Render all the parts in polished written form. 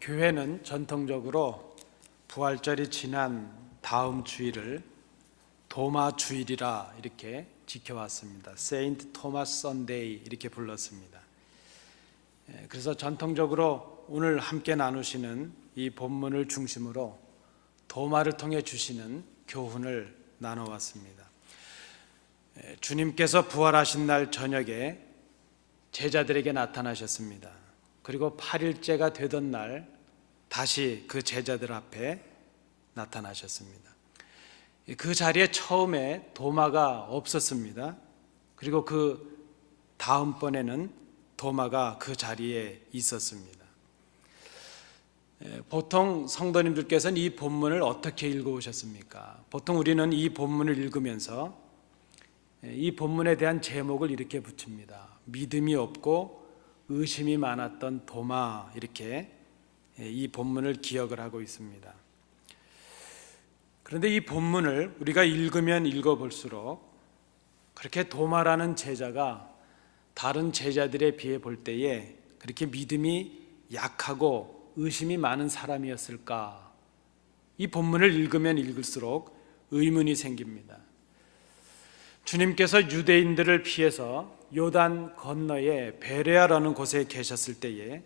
교회는 전통적으로 부활절이 지난 다음 주일을 도마 주일이라 이렇게 지켜왔습니다. 세인트 토마스 선데이 이렇게 불렀습니다. 그래서 전통적으로 오늘 함께 나누시는 이 본문을 중심으로 도마를 통해 주시는 교훈을 나눠왔습니다. 주님께서 부활하신 날 저녁에 제자들에게 나타나셨습니다. 그리고 8일째가 되던 날 다시 그 제자들 앞에 나타나셨습니다. 그 자리에 처음에 도마가 없었습니다. 그리고 그 다음번에는 도마가 그 자리에 있었습니다. 보통 성도님들께서는 이 본문을 어떻게 읽어오셨습니까? 보통 우리는 이 본문을 읽으면서 이 본문에 대한 제목을 이렇게 붙입니다. 믿음이 없고 의심이 많았던 도마, 이렇게 이 본문을 기억을 하고 있습니다. 그런데 이 본문을 우리가 읽으면 읽어볼수록 그렇게 도마라는 제자가 다른 제자들에 비해 볼 때에 그렇게 믿음이 약하고 의심이 많은 사람이었을까? 이 본문을 읽으면 읽을수록 의문이 생깁니다. 주님께서 유대인들을 피해서 요단 건너에 베레아라는 곳에 계셨을 때에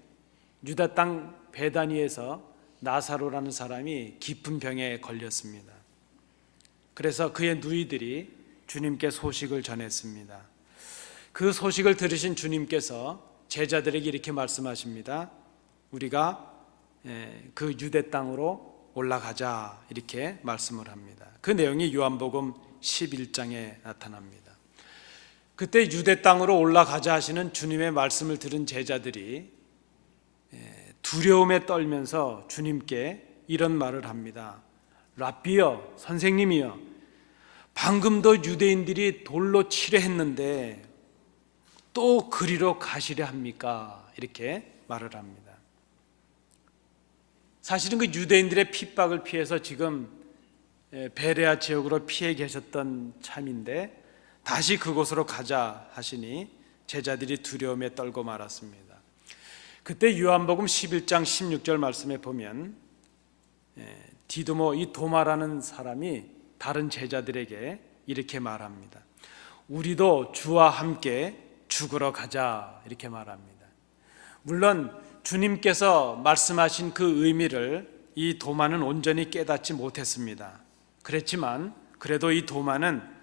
유다 땅 베다니에서 나사로라는 사람이 깊은 병에 걸렸습니다. 그래서 그의 누이들이 주님께 소식을 전했습니다. 그 소식을 들으신 주님께서 제자들에게 이렇게 말씀하십니다. 우리가 그 유대 땅으로 올라가자, 이렇게 말씀을 합니다. 그 내용이 요한복음 11장에 나타납니다. 그때 유대 땅으로 올라가자 하시는 주님의 말씀을 들은 제자들이 두려움에 떨면서 주님께 이런 말을 합니다. 랍비여, 선생님이여, 방금도 유대인들이 돌로 치려 했는데 또 그리로 가시려 합니까? 이렇게 말을 합니다. 사실은 그 유대인들의 핍박을 피해서 지금 베레아 지역으로 피해 계셨던 참인데 다시 그곳으로 가자 하시니 제자들이 두려움에 떨고 말았습니다. 그때 요한복음 11장 16절 말씀에 보면 디두모, 이 도마라는 사람이 다른 제자들에게 이렇게 말합니다. 우리도 주와 함께 죽으러 가자, 이렇게 말합니다. 물론 주님께서 말씀하신 그 의미를 이 도마는 온전히 깨닫지 못했습니다. 그랬지만 그래도 이 도마는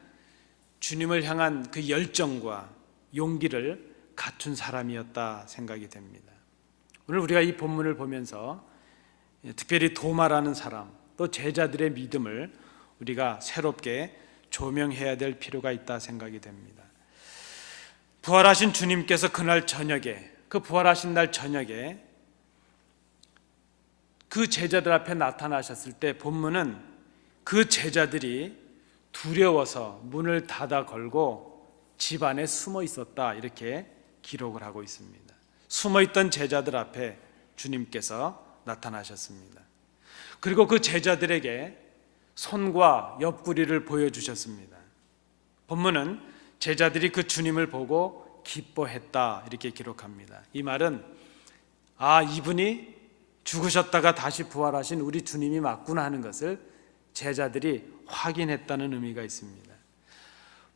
주님을 향한 그 열정과 용기를 갖춘 사람이었다 생각이 됩니다. 오늘 우리가 이 본문을 보면서 특별히 도마라는 사람, 또 제자들의 믿음을 우리가 새롭게 조명해야 될 필요가 있다 생각이 됩니다. 부활하신 주님께서 그날 저녁에, 그 부활하신 날 저녁에 그 제자들 앞에 나타나셨을 때 본문은 그 제자들이 두려워서 문을 닫아 걸고 집 안에 숨어 있었다, 이렇게 기록을 하고 있습니다. 숨어 있던 제자들 앞에 주님께서 나타나셨습니다. 그리고 그 제자들에게 손과 옆구리를 보여주셨습니다. 본문은 제자들이 그 주님을 보고 기뻐했다, 이렇게 기록합니다. 이 말은 이분이 죽으셨다가 다시 부활하신 우리 주님이 맞구나 하는 것을 제자들이 확인했다는 의미가 있습니다.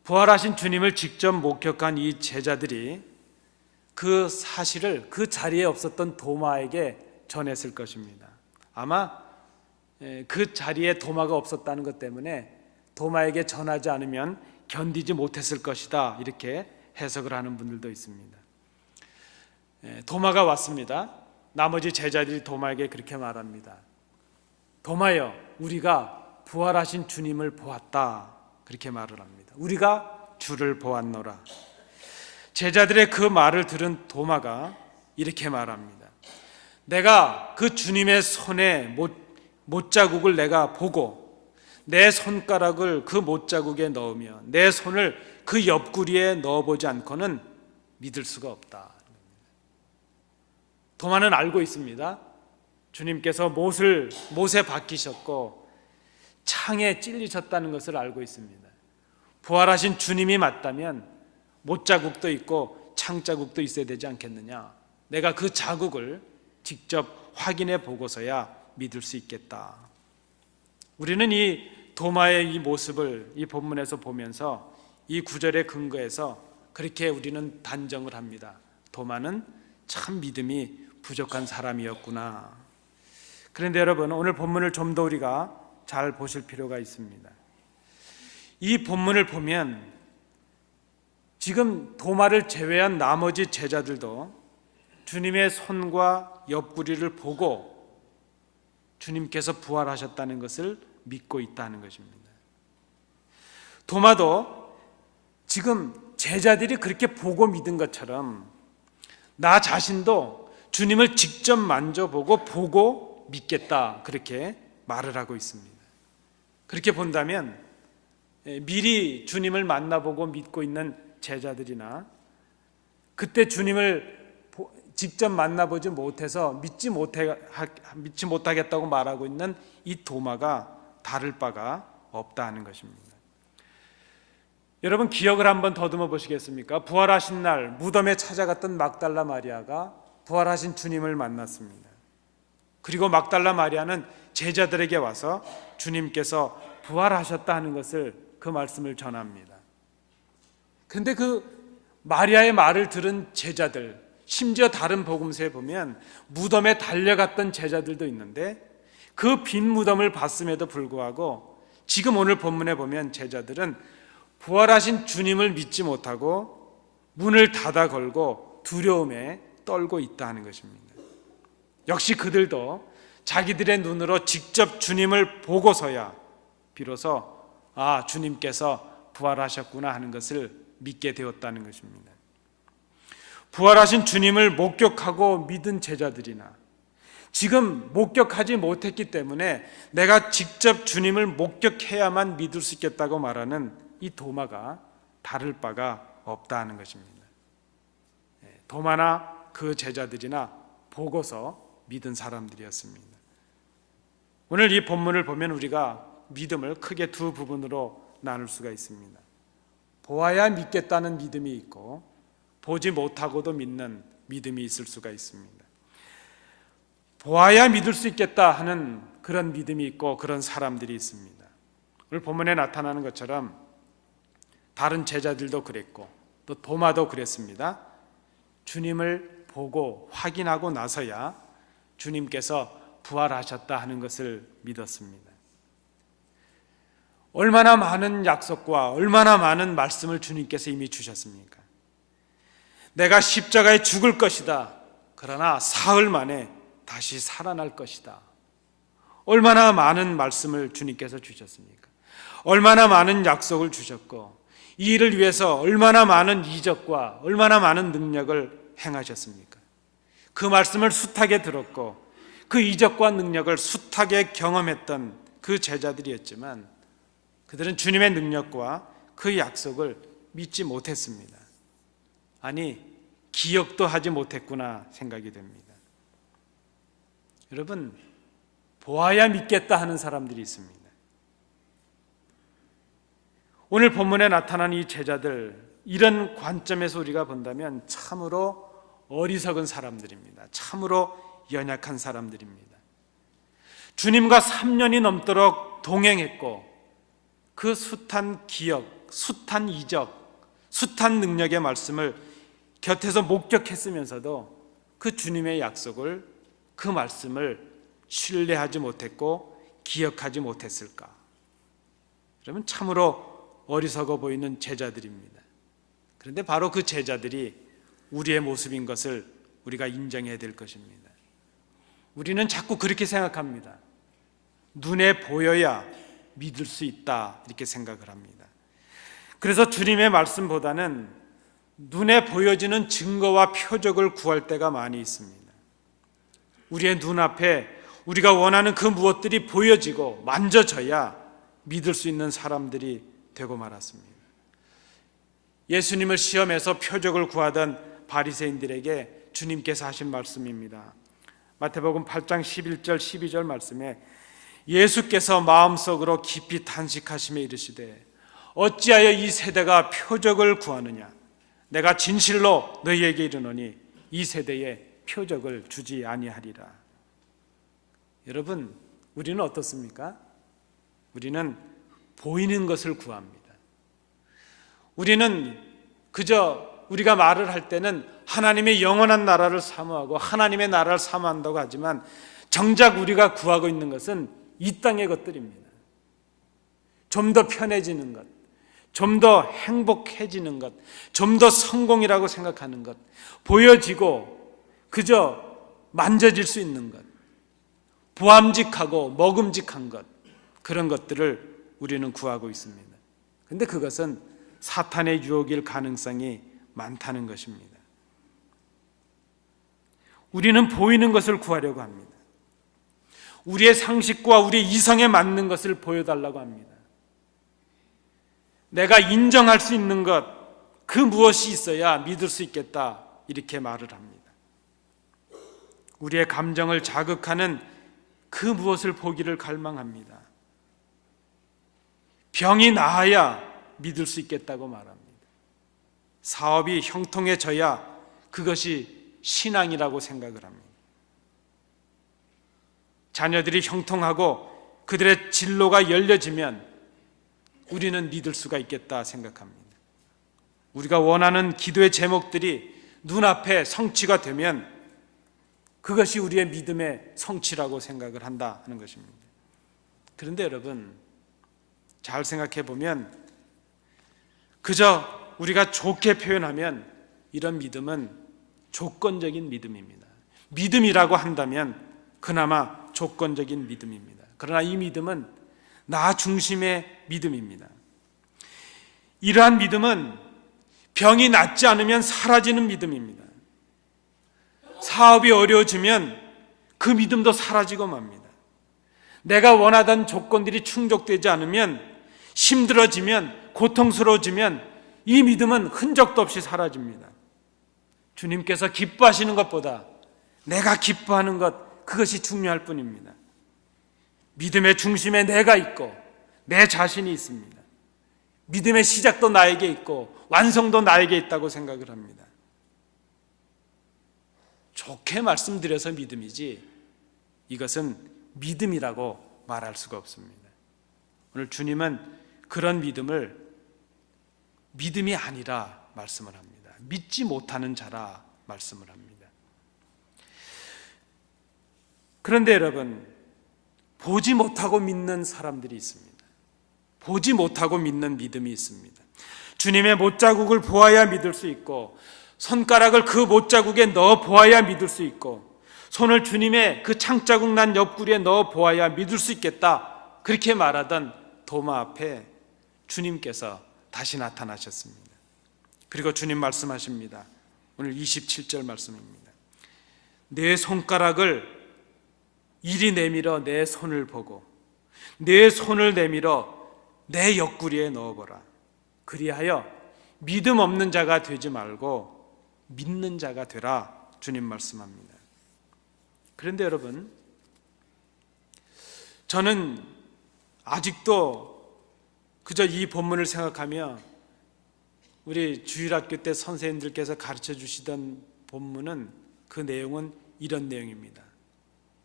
부활하신 주님을 직접 목격한 이 제자들이 그 사실을 그 자리에 없었던 도마에게 전했을 것입니다. 아마 그 자리에 도마가 없었다는 것 때문에 도마에게 전하지 않으면 견디지 못했을 것이다, 이렇게 해석을 하는 분들도 있습니다. 도마가 왔습니다. 나머지 제자들이 도마에게 그렇게 말합니다. 도마여, 우리가 부활하신 주님을 보았다, 그렇게 말을 합니다. 우리가 주를 보았노라. 제자들의 그 말을 들은 도마가 이렇게 말합니다. 내가 그 주님의 손에 못자국을 내가 보고 내 손가락을 그 못자국에 넣으며 내 손을 그 옆구리에 넣어보지 않고는 믿을 수가 없다. 도마는 알고 있습니다. 주님께서 못에 박히셨고 창에 찔리셨다는 것을 알고 있습니다. 부활하신 주님이 맞다면 못자국도 있고 창자국도 있어야 되지 않겠느냐. 내가 그 자국을 직접 확인해 보고서야 믿을 수 있겠다. 우리는 이 도마의 이 모습을 이 본문에서 보면서 이 구절에 근거해서 그렇게 우리는 단정을 합니다. 도마는 참 믿음이 부족한 사람이었구나. 그런데 여러분, 오늘 본문을 좀 더 우리가 잘 보실 필요가 있습니다. 이 본문을 보면 지금 도마를 제외한 나머지 제자들도 주님의 손과 옆구리를 보고 주님께서 부활하셨다는 것을 믿고 있다는 것입니다. 도마도 지금 제자들이 그렇게 보고 믿은 것처럼 나 자신도 주님을 직접 만져보고 보고 믿겠다, 그렇게 말을 하고 있습니다. 그렇게 본다면 미리 주님을 만나보고 믿고 있는 제자들이나 그때 주님을 직접 만나보지 못해서 믿지 못하겠다고 말하고 있는 이 도마가 다를 바가 없다는 것입니다. 여러분, 기억을 한번 더듬어 보시겠습니까? 부활하신 날 무덤에 찾아갔던 막달라 마리아가 부활하신 주님을 만났습니다. 그리고 막달라 마리아는 제자들에게 와서 주님께서 부활하셨다 하는 것을, 그 말씀을 전합니다. 그런데 그 마리아의 말을 들은 제자들, 심지어 다른 복음서에 보면 무덤에 달려갔던 제자들도 있는데 그 빈 무덤을 봤음에도 불구하고 지금 오늘 본문에 보면 제자들은 부활하신 주님을 믿지 못하고 문을 닫아 걸고 두려움에 떨고 있다는 것입니다. 역시 그들도 자기들의 눈으로 직접 주님을 보고서야 비로소 주님께서 부활하셨구나 하는 것을 믿게 되었다는 것입니다. 부활하신 주님을 목격하고 믿은 제자들이나 지금 목격하지 못했기 때문에 내가 직접 주님을 목격해야만 믿을 수 있겠다고 말하는 이 도마가 다를 바가 없다는 것입니다. 도마나 그 제자들이나 보고서 믿은 사람들이었습니다. 오늘 이 본문을 보면 우리가 믿음을 크게 두 부분으로 나눌 수가 있습니다. 보아야 믿겠다는 믿음이 있고 보지 못하고도 믿는 믿음이 있을 수가 있습니다. 보아야 믿을 수 있겠다 하는 그런 믿음이 있고 그런 사람들이 있습니다. 오늘 본문에 나타나는 것처럼 다른 제자들도 그랬고 또 도마도 그랬습니다. 주님을 보고 확인하고 나서야 주님께서 부활하셨다 하는 것을 믿었습니다. 얼마나 많은 약속과 얼마나 많은 말씀을 주님께서 이미 주셨습니까? 내가 십자가에 죽을 것이다. 그러나 사흘 만에 다시 살아날 것이다. 얼마나 많은 말씀을 주님께서 주셨습니까? 얼마나 많은 약속을 주셨고 이 일을 위해서 얼마나 많은 이적과 얼마나 많은 능력을 행하셨습니까? 그 말씀을 숱하게 들었고 그 이적과 능력을 숱하게 경험했던 그 제자들이었지만 그들은 주님의 능력과 그 약속을 믿지 못했습니다. 아니, 기억도 하지 못했구나 생각이 됩니다. 여러분, 보아야 믿겠다 하는 사람들이 있습니다. 오늘 본문에 나타난 이 제자들, 이런 관점에서 우리가 본다면 참으로 어리석은 사람들입니다. 참으로 연약한 사람들입니다. 주님과 3년이 넘도록 동행했고 그 숱한 기억, 숱한 이적, 숱한 능력의 말씀을 곁에서 목격했으면서도 그 주님의 약속을, 그 말씀을 신뢰하지 못했고 기억하지 못했을까? 그러면 참으로 어리석어 보이는 제자들입니다. 그런데 바로 그 제자들이 우리의 모습인 것을 우리가 인정해야 될 것입니다. 우리는 자꾸 그렇게 생각합니다. 눈에 보여야 믿을 수 있다, 이렇게 생각을 합니다. 그래서 주님의 말씀보다는 눈에 보여지는 증거와 표적을 구할 때가 많이 있습니다. 우리의 눈앞에 우리가 원하는 그 무엇들이 보여지고 만져져야 믿을 수 있는 사람들이 되고 말았습니다. 예수님을 시험해서 표적을 구하던 바리새인들에게 주님께서 하신 말씀입니다. 마태복음 8장 11절 12절 말씀에 예수께서 마음속으로 깊이 탄식하시며 이르시되 어찌하여 이 세대가 표적을 구하느냐? 내가 진실로 너희에게 이르노니 이 세대에 표적을 주지 아니하리라. 여러분, 우리는 어떻습니까? 우리는 보이는 것을 구합니다. 우리는 그저 우리가 말을 할 때는 하나님의 영원한 나라를 사모하고 하나님의 나라를 사모한다고 하지만 정작 우리가 구하고 있는 것은 이 땅의 것들입니다. 좀 더 편해지는 것, 좀 더 행복해지는 것, 좀 더 성공이라고 생각하는 것, 보여지고 그저 만져질 수 있는 것, 보암직하고 먹음직한 것, 그런 것들을 우리는 구하고 있습니다. 그런데 그것은 사탄의 유혹일 가능성이 많다는 것입니다. 우리는 보이는 것을 구하려고 합니다. 우리의 상식과 우리의 이성에 맞는 것을 보여달라고 합니다. 내가 인정할 수 있는 것, 그 무엇이 있어야 믿을 수 있겠다, 이렇게 말을 합니다. 우리의 감정을 자극하는 그 무엇을 보기를 갈망합니다. 병이 나아야 믿을 수 있겠다고 말합니다. 사업이 형통해져야 그것이 신앙이라고 생각을 합니다. 자녀들이 형통하고 그들의 진로가 열려지면 우리는 믿을 수가 있겠다 생각합니다. 우리가 원하는 기도의 제목들이 눈앞에 성취가 되면 그것이 우리의 믿음의 성취라고 생각을 한다 하는 것입니다. 그런데 여러분, 잘 생각해 보면 그저 우리가 좋게 표현하면 이런 믿음은 조건적인 믿음입니다. 믿음이라고 한다면 그나마 조건적인 믿음입니다. 그러나 이 믿음은 나 중심의 믿음입니다. 이러한 믿음은 병이 낫지 않으면 사라지는 믿음입니다. 사업이 어려워지면 그 믿음도 사라지고 맙니다. 내가 원하던 조건들이 충족되지 않으면, 힘들어지면, 고통스러워지면 이 믿음은 흔적도 없이 사라집니다. 주님께서 기뻐하시는 것보다 내가 기뻐하는 것, 그것이 중요할 뿐입니다. 믿음의 중심에 내가 있고 내 자신이 있습니다. 믿음의 시작도 나에게 있고 완성도 나에게 있다고 생각을 합니다. 좋게 말씀드려서 믿음이지 이것은 믿음이라고 말할 수가 없습니다. 오늘 주님은 그런 믿음을 믿음이 아니라 말씀을 합니다. 믿지 못하는 자라 말씀을 합니다. 그런데 여러분, 보지 못하고 믿는 사람들이 있습니다. 보지 못하고 믿는 믿음이 있습니다. 주님의 못자국을 보아야 믿을 수 있고, 손가락을 그 못자국에 넣어 보아야 믿을 수 있고, 손을 주님의 그 창자국 난 옆구리에 넣어 보아야 믿을 수 있겠다, 그렇게 말하던 도마 앞에 주님께서 다시 나타나셨습니다. 그리고 주님 말씀하십니다. 오늘 27절 말씀입니다. 내 손가락을 이리 내밀어 내 손을 보고 내 손을 내밀어 내 옆구리에 넣어보라. 그리하여 믿음 없는 자가 되지 말고 믿는 자가 되라. 주님 말씀합니다. 그런데 여러분, 저는 아직도 그저 이 본문을 생각하며 우리 주일학교 때 선생님들께서 가르쳐 주시던 본문은, 그 내용은 이런 내용입니다.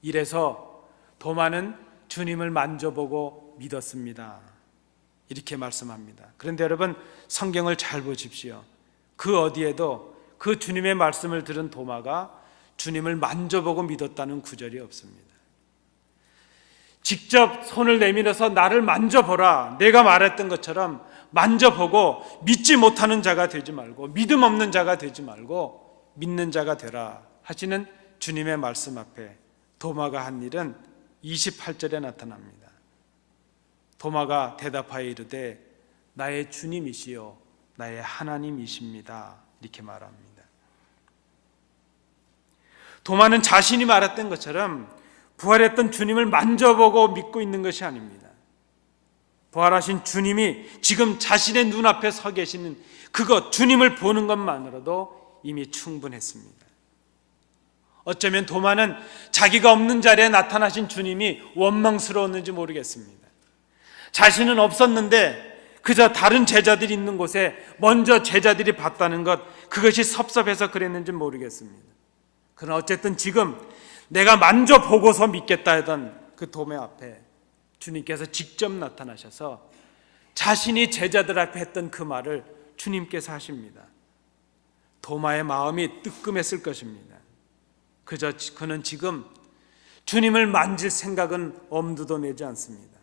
이래서 도마는 주님을 만져보고 믿었습니다. 이렇게 말씀합니다. 그런데 여러분, 성경을 잘 보십시오. 그 어디에도 그 주님의 말씀을 들은 도마가 주님을 만져보고 믿었다는 구절이 없습니다. 직접 손을 내밀어서 나를 만져보라, 내가 말했던 것처럼 만져보고 믿지 못하는 자가 되지 말고, 믿음 없는 자가 되지 말고 믿는 자가 되라 하시는 주님의 말씀 앞에 도마가 한 일은 28절에 나타납니다. 도마가 대답하여 이르되 나의 주님이시요 나의 하나님이십니다. 이렇게 말합니다. 도마는 자신이 말했던 것처럼 부활했던 주님을 만져보고 믿고 있는 것이 아닙니다. 부활하신 주님이 지금 자신의 눈앞에 서 계시는 그것, 주님을 보는 것만으로도 이미 충분했습니다. 어쩌면 도마는 자기가 없는 자리에 나타나신 주님이 원망스러웠는지 모르겠습니다. 자신은 없었는데 그저 다른 제자들이 있는 곳에 먼저 제자들이 봤다는 것, 그것이 섭섭해서 그랬는지 모르겠습니다. 그러나 어쨌든 지금 내가 만져보고서 믿겠다 하던 그 도마 앞에 주님께서 직접 나타나셔서 자신이 제자들 앞에 했던 그 말을 주님께서 하십니다. 도마의 마음이 뜨끔했을 것입니다. 그저 그는 지금 주님을 만질 생각은 엄두도 내지 않습니다.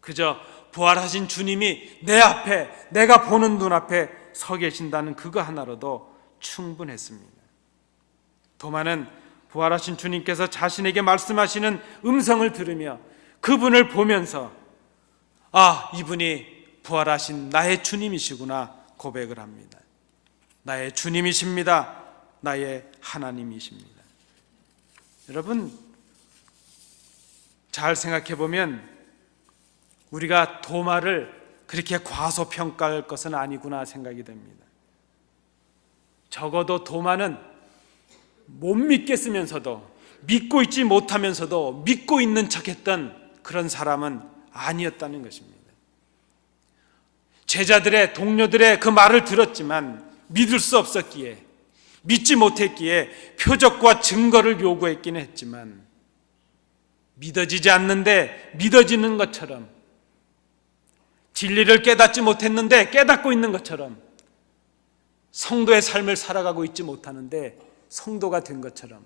그저 부활하신 주님이 내 앞에, 내가 보는 눈앞에 서 계신다는 그거 하나로도 충분했습니다. 도마는 부활하신 주님께서 자신에게 말씀하시는 음성을 들으며 그분을 보면서 이분이 부활하신 나의 주님이시구나 고백을 합니다. 나의 주님이십니다. 나의 하나님이십니다. 여러분, 잘 생각해 보면 우리가 도마를 그렇게 과소평가할 것은 아니구나 생각이 됩니다. 적어도 도마는 못 믿겠으면서도, 믿고 있지 못하면서도 믿고 있는 척했던 그런 사람은 아니었다는 것입니다. 제자들의, 동료들의 그 말을 들었지만 믿을 수 없었기에, 믿지 못했기에 표적과 증거를 요구했기는 했지만 믿어지지 않는데 믿어지는 것처럼, 진리를 깨닫지 못했는데 깨닫고 있는 것처럼, 성도의 삶을 살아가고 있지 못하는데 성도가 된 것처럼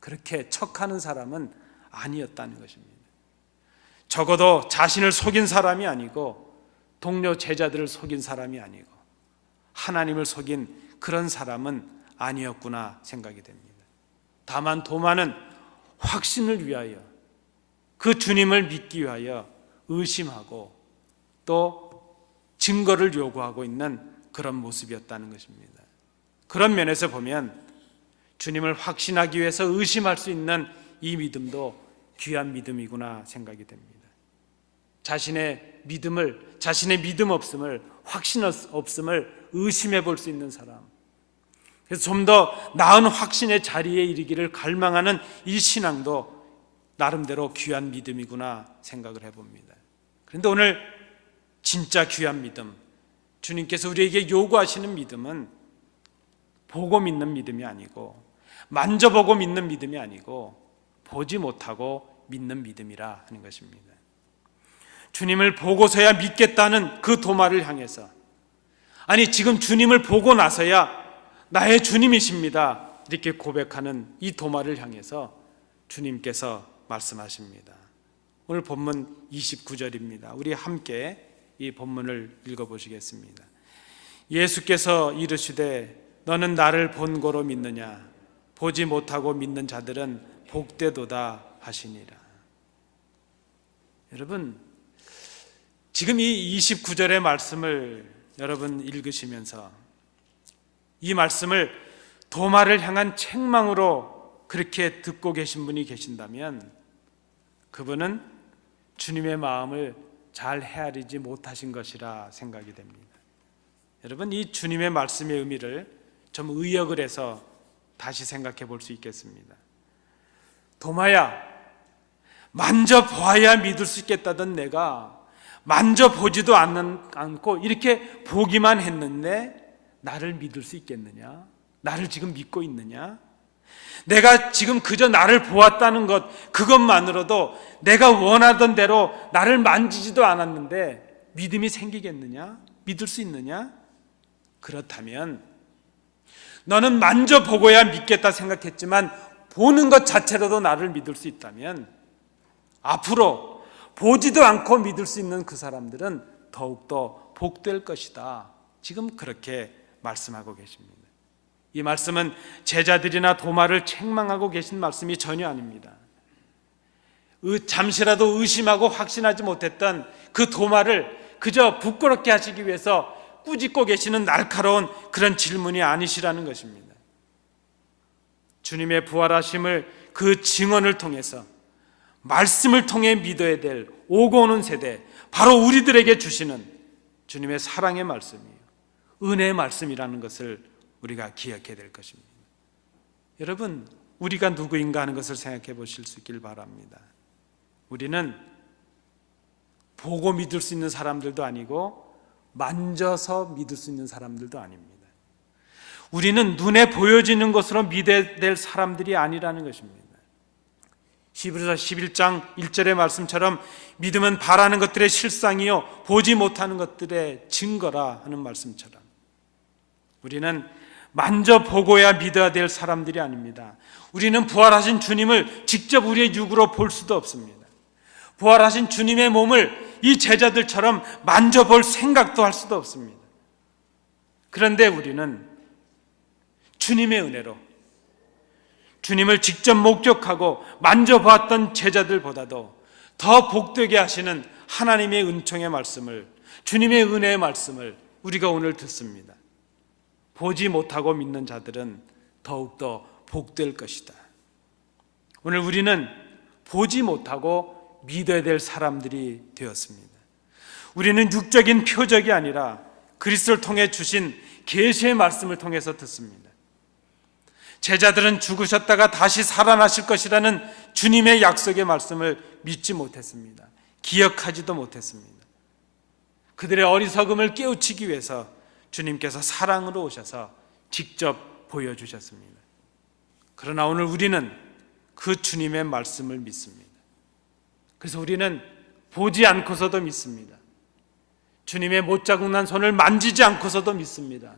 그렇게 척하는 사람은 아니었다는 것입니다. 적어도 자신을 속인 사람이 아니고, 동료 제자들을 속인 사람이 아니고, 하나님을 속인 그런 사람은 아니었구나 생각이 됩니다. 다만 도마는 확신을 위하여, 그 주님을 믿기 위하여 의심하고 또 증거를 요구하고 있는 그런 모습이었다는 것입니다. 그런 면에서 보면 주님을 확신하기 위해서 의심할 수 있는 이 믿음도 귀한 믿음이구나 생각이 됩니다. 자신의 믿음 없음을, 확신 없음을 의심해 볼 수 있는 사람, 그래서 좀 더 나은 확신의 자리에 이르기를 갈망하는 이 신앙도 나름대로 귀한 믿음이구나 생각을 해봅니다. 그런데 오늘 진짜 귀한 믿음, 주님께서 우리에게 요구하시는 믿음은 보고 믿는 믿음이 아니고, 만져보고 믿는 믿음이 아니고, 보지 못하고 믿는 믿음이라 하는 것입니다. 주님을 보고서야 믿겠다는 그 도마를 향해서, 아니 지금 주님을 보고 나서야 나의 주님이십니다 이렇게 고백하는 이 도마를 향해서 주님께서 말씀하십니다. 오늘 본문 29절입니다. 우리 함께 이 본문을 읽어보시겠습니다. 예수께서 이르시되 너는 나를 본고로 믿느냐? 보지 못하고 믿는 자들은 복되도다 하시니라. 여러분, 지금 이 29절의 말씀을 여러분 읽으시면서 이 말씀을 도마를 향한 책망으로 그렇게 듣고 계신 분이 계신다면 그분은 주님의 마음을 잘 헤아리지 못하신 것이라 생각이 됩니다. 여러분, 이 주님의 말씀의 의미를 좀 의역을 해서 다시 생각해 볼 수 있겠습니다. 도마야, 만져봐야 믿을 수 있겠다던 내가 만져보지도 않고 이렇게 보기만 했는데 나를 믿을 수 있겠느냐? 나를 지금 믿고 있느냐? 내가 지금 그저 나를 보았다는 것, 그것만으로도 내가 원하던 대로 나를 만지지도 않았는데 믿음이 생기겠느냐? 믿을 수 있느냐? 그렇다면 너는 만져보고야 믿겠다 생각했지만 보는 것 자체로도 나를 믿을 수 있다면 앞으로 보지도 않고 믿을 수 있는 그 사람들은 더욱더 복될 것이다. 지금 그렇게 말씀하고 계십니다. 이 말씀은 제자들이나 도마를 책망하고 계신 말씀이 전혀 아닙니다. 잠시라도 의심하고 확신하지 못했던 그 도마를 그저 부끄럽게 하시기 위해서 꾸짖고 계시는 날카로운 그런 질문이 아니시라는 것입니다. 주님의 부활하심을, 그 증언을 통해서 말씀을 통해 믿어야 될 오고 오는 세대, 바로 우리들에게 주시는 주님의 사랑의 말씀이에요. 은혜의 말씀이라는 것을 우리가 기억해야 될 것입니다. 여러분, 우리가 누구인가 하는 것을 생각해 보실 수 있길 바랍니다. 우리는 보고 믿을 수 있는 사람들도 아니고 만져서 믿을 수 있는 사람들도 아닙니다. 우리는 눈에 보여지는 것으로 믿어야 될 사람들이 아니라는 것입니다. 히브리서 11장 1절의 말씀처럼 믿음은 바라는 것들의 실상이요 보지 못하는 것들의 증거라 하는 말씀처럼 우리는 만져보고야 믿어야 될 사람들이 아닙니다. 우리는 부활하신 주님을 직접 우리의 육으로 볼 수도 없습니다. 부활하신 주님의 몸을 이 제자들처럼 만져볼 생각도 할 수도 없습니다. 그런데 우리는 주님의 은혜로 주님을 직접 목격하고 만져보았던 제자들보다도 더 복되게 하시는 하나님의 은총의 말씀을, 주님의 은혜의 말씀을 우리가 오늘 듣습니다. 보지 못하고 믿는 자들은 더욱더 복될 것이다. 오늘 우리는 보지 못하고 믿어야 될 사람들이 되었습니다. 우리는 육적인 표적이 아니라 그리스도를 통해 주신 계시의 말씀을 통해서 듣습니다. 제자들은 죽으셨다가 다시 살아나실 것이라는 주님의 약속의 말씀을 믿지 못했습니다. 기억하지도 못했습니다. 그들의 어리석음을 깨우치기 위해서 주님께서 사랑으로 오셔서 직접 보여주셨습니다. 그러나 오늘 우리는 그 주님의 말씀을 믿습니다. 그래서 우리는 보지 않고서도 믿습니다. 주님의 못자국 난 손을 만지지 않고서도 믿습니다.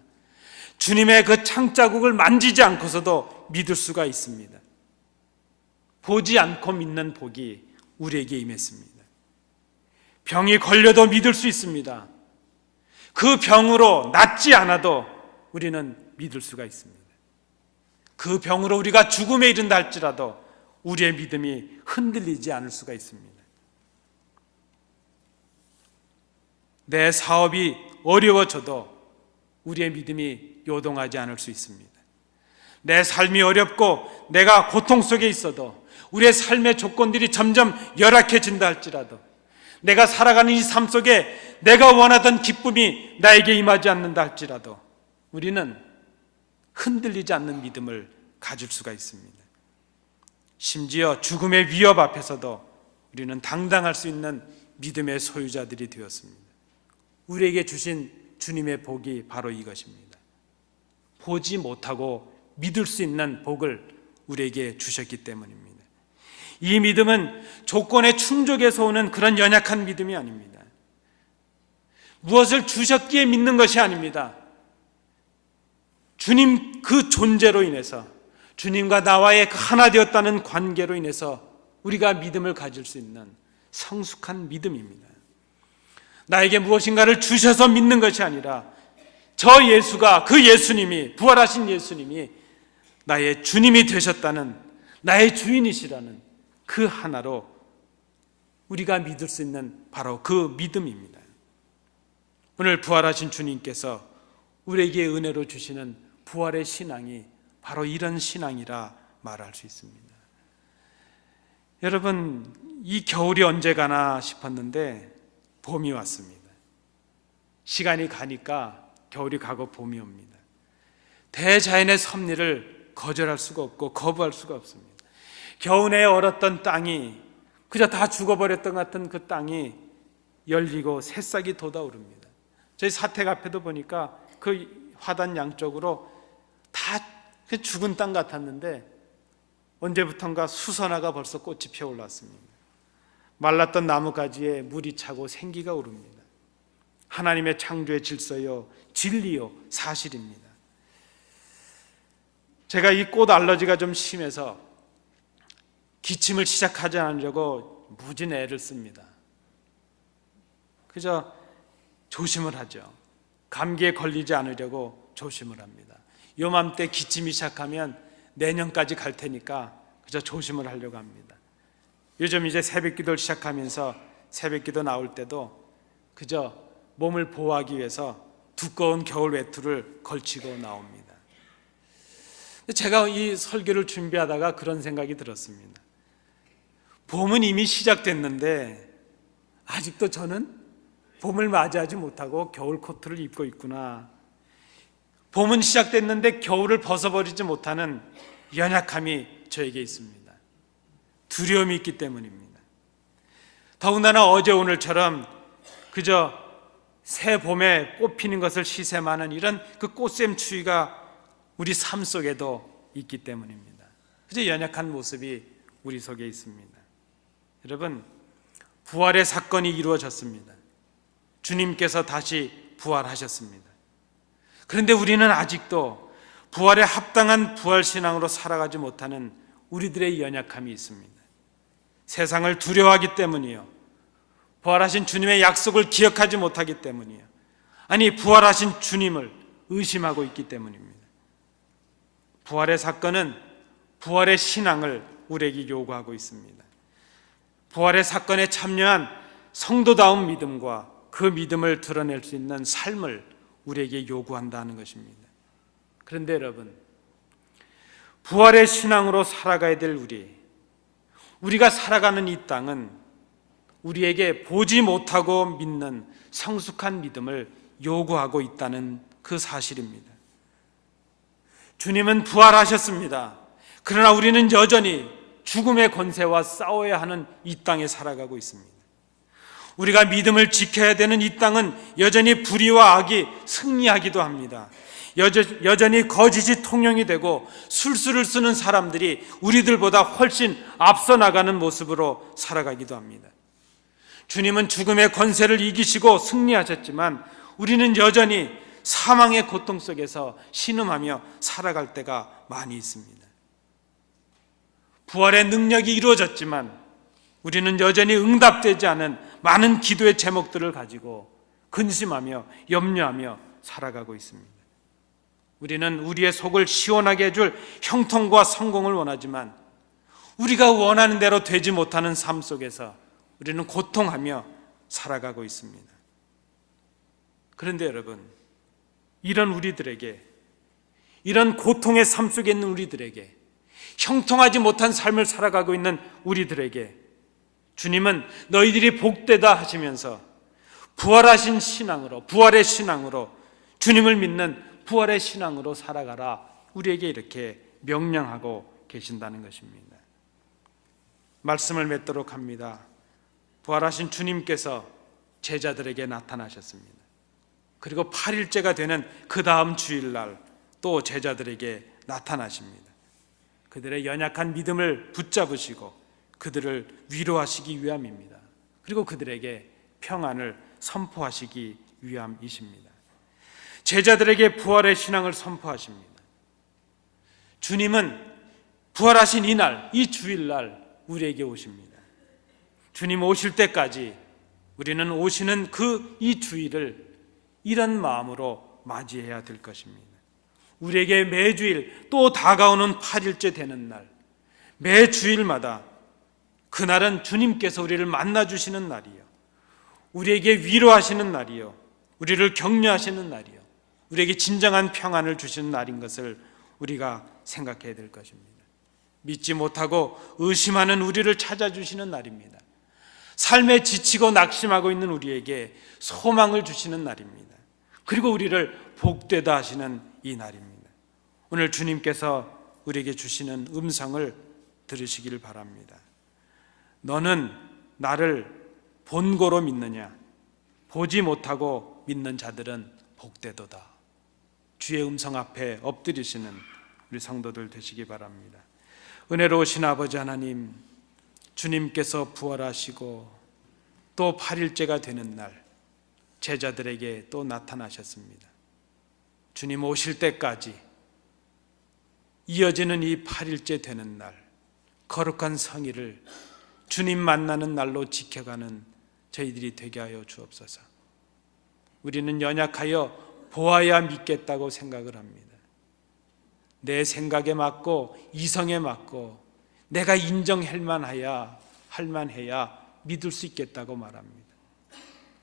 주님의 그 창자국을 만지지 않고서도 믿을 수가 있습니다. 보지 않고 믿는 복이 우리에게 임했습니다. 병이 걸려도 믿을 수 있습니다. 그 병으로 낫지 않아도 우리는 믿을 수가 있습니다. 그 병으로 우리가 죽음에 이른다 할지라도 우리의 믿음이 흔들리지 않을 수가 있습니다. 내 사업이 어려워져도 우리의 믿음이 요동하지 않을 수 있습니다. 내 삶이 어렵고 내가 고통 속에 있어도 우리의 삶의 조건들이 점점 열악해진다 할지라도 내가 살아가는 이 삶 속에 내가 원하던 기쁨이 나에게 임하지 않는다 할지라도 우리는 흔들리지 않는 믿음을 가질 수가 있습니다. 심지어 죽음의 위협 앞에서도 우리는 당당할 수 있는 믿음의 소유자들이 되었습니다. 우리에게 주신 주님의 복이 바로 이것입니다. 보지 못하고 믿을 수 있는 복을 우리에게 주셨기 때문입니다. 이 믿음은 조건의 충족에서 오는 그런 연약한 믿음이 아닙니다. 무엇을 주셨기에 믿는 것이 아닙니다. 주님 그 존재로 인해서 주님과 나와의 그 하나 되었다는 관계로 인해서 우리가 믿음을 가질 수 있는 성숙한 믿음입니다. 나에게 무엇인가를 주셔서 믿는 것이 아니라 저 예수가, 그 예수님이, 부활하신 예수님이 나의 주님이 되셨다는, 나의 주인이시라는 그 하나로 우리가 믿을 수 있는 바로 그 믿음입니다. 오늘 부활하신 주님께서 우리에게 은혜로 주시는 부활의 신앙이 바로 이런 신앙이라 말할 수 있습니다. 여러분, 이 겨울이 언제 가나 싶었는데 봄이 왔습니다. 시간이 가니까 겨울이 가고 봄이 옵니다. 대자연의 섭리를 거절할 수가 없고 거부할 수가 없습니다. 겨우내 얼었던 땅이 그저 다 죽어버렸던 것 같은 그 땅이 열리고 새싹이 돋아오릅니다. 저희 사택 앞에도 보니까 그 화단 양쪽으로 다 죽은 땅 같았는데 언제부턴가 수선화가 벌써 꽃이 피어올랐습니다. 말랐던 나무가지에 물이 차고 생기가 오릅니다. 하나님의 창조의 질서요, 진리요, 사실입니다. 제가 이 꽃 알러지가 좀 심해서 기침을 시작하지 않으려고 무진 애를 씁니다. 그저 조심을 하죠. 감기에 걸리지 않으려고 조심을 합니다. 요맘때 기침이 시작하면 내년까지 갈 테니까 그저 조심을 하려고 합니다. 요즘 이제 새벽기도를 시작하면서 새벽기도 나올 때도 그저 몸을 보호하기 위해서 두꺼운 겨울 외투를 걸치고 나옵니다. 제가 이 설교를 준비하다가 그런 생각이 들었습니다. 봄은 이미 시작됐는데 아직도 저는 봄을 맞이하지 못하고 겨울 코트를 입고 있구나. 봄은 시작됐는데 겨울을 벗어버리지 못하는 연약함이 저에게 있습니다. 두려움이 있기 때문입니다. 더군다나 어제 오늘처럼 그저 새 봄에 꽃 피는 것을 시샘하는 이런 그 꽃샘 추위가 우리 삶 속에도 있기 때문입니다. 그저 연약한 모습이 우리 속에 있습니다. 여러분, 부활의 사건이 이루어졌습니다. 주님께서 다시 부활하셨습니다. 그런데 우리는 아직도 부활에 합당한 부활신앙으로 살아가지 못하는 우리들의 연약함이 있습니다. 세상을 두려워하기 때문이요, 부활하신 주님의 약속을 기억하지 못하기 때문이요, 아니 부활하신 주님을 의심하고 있기 때문입니다. 부활의 사건은 부활의 신앙을 우리에게 요구하고 있습니다. 부활의 사건에 참여한 성도다운 믿음과 그 믿음을 드러낼 수 있는 삶을 우리에게 요구한다는 것입니다. 그런데 여러분, 부활의 신앙으로 살아가야 될 우리가 살아가는 이 땅은 우리에게 보지 못하고 믿는 성숙한 믿음을 요구하고 있다는 그 사실입니다. 주님은 부활하셨습니다. 그러나 우리는 여전히 죽음의 권세와 싸워야 하는 이 땅에 살아가고 있습니다. 우리가 믿음을 지켜야 되는 이 땅은 여전히 불의와 악이 승리하기도 합니다. 여전히 거짓이 통용이 되고 술수를 쓰는 사람들이 우리들보다 훨씬 앞서 나가는 모습으로 살아가기도 합니다. 주님은 죽음의 권세를 이기시고 승리하셨지만 우리는 여전히 사망의 고통 속에서 신음하며 살아갈 때가 많이 있습니다. 부활의 능력이 이루어졌지만 우리는 여전히 응답되지 않은 많은 기도의 제목들을 가지고 근심하며 염려하며 살아가고 있습니다. 우리는 우리의 속을 시원하게 해줄 형통과 성공을 원하지만 우리가 원하는 대로 되지 못하는 삶 속에서 우리는 고통하며 살아가고 있습니다. 그런데 여러분, 이런 우리들에게, 이런 고통의 삶 속에 있는 우리들에게, 형통하지 못한 삶을 살아가고 있는 우리들에게 주님은 너희들이 복되다 하시면서 부활하신 신앙으로, 부활의 신앙으로, 주님을 믿는 부활의 신앙으로 살아가라, 우리에게 이렇게 명령하고 계신다는 것입니다. 말씀을 맺도록 합니다. 부활하신 주님께서 제자들에게 나타나셨습니다. 그리고 8일째가 되는 그 다음 주일날 또 제자들에게 나타나십니다. 그들의 연약한 믿음을 붙잡으시고 그들을 위로하시기 위함입니다. 그리고 그들에게 평안을 선포하시기 위함이십니다. 제자들에게 부활의 신앙을 선포하십니다. 주님은 부활하신 이날, 이 주일날 우리에게 오십니다. 주님 오실 때까지 우리는 오시는 이 주일을 이런 마음으로 맞이해야 될 것입니다. 우리에게 매주일 또 다가오는 8일째 되는 날, 매 주일마다 그날은 주님께서 우리를 만나주시는 날이요, 우리에게 위로하시는 날이요, 우리를 격려하시는 날이요, 우리에게 진정한 평안을 주시는 날인 것을 우리가 생각해야 될 것입니다. 믿지 못하고 의심하는 우리를 찾아주시는 날입니다. 삶에 지치고 낙심하고 있는 우리에게 소망을 주시는 날입니다. 그리고 우리를 복되다 하시는 이 날입니다. 오늘 주님께서 우리에게 주시는 음성을 들으시길 바랍니다. 너는 나를 본고로 믿느냐? 보지 못하고 믿는 자들은 복되도다. 주의 음성 앞에 엎드리시는 우리 성도들 되시기 바랍니다. 은혜로우신 아버지 하나님, 주님께서 부활하시고 또 8일째가 되는 날 제자들에게 또 나타나셨습니다. 주님 오실 때까지 이어지는 이 8일째 되는 날, 거룩한 성일을 주님 만나는 날로 지켜가는 저희들이 되게 하여 주옵소서. 우리는 연약하여 보아야 믿겠다고 생각을 합니다. 내 생각에 맞고 이성에 맞고 내가 인정할 만해야 믿을 수 있겠다고 말합니다.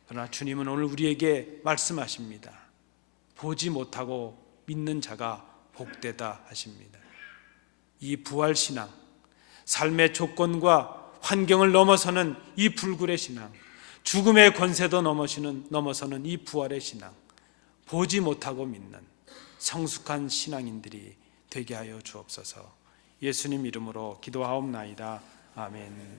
그러나 주님은 오늘 우리에게 말씀하십니다. 보지 못하고 믿는 자가 복되다 하십니다. 이 부활신앙, 삶의 조건과 환경을 넘어서는 이 불굴의 신앙, 죽음의 권세도 넘어서는 이 부활의 신앙, 보지 못하고 믿는 성숙한 신앙인들이 되게 하여 주옵소서. 예수님 이름으로 기도하옵나이다. 아멘.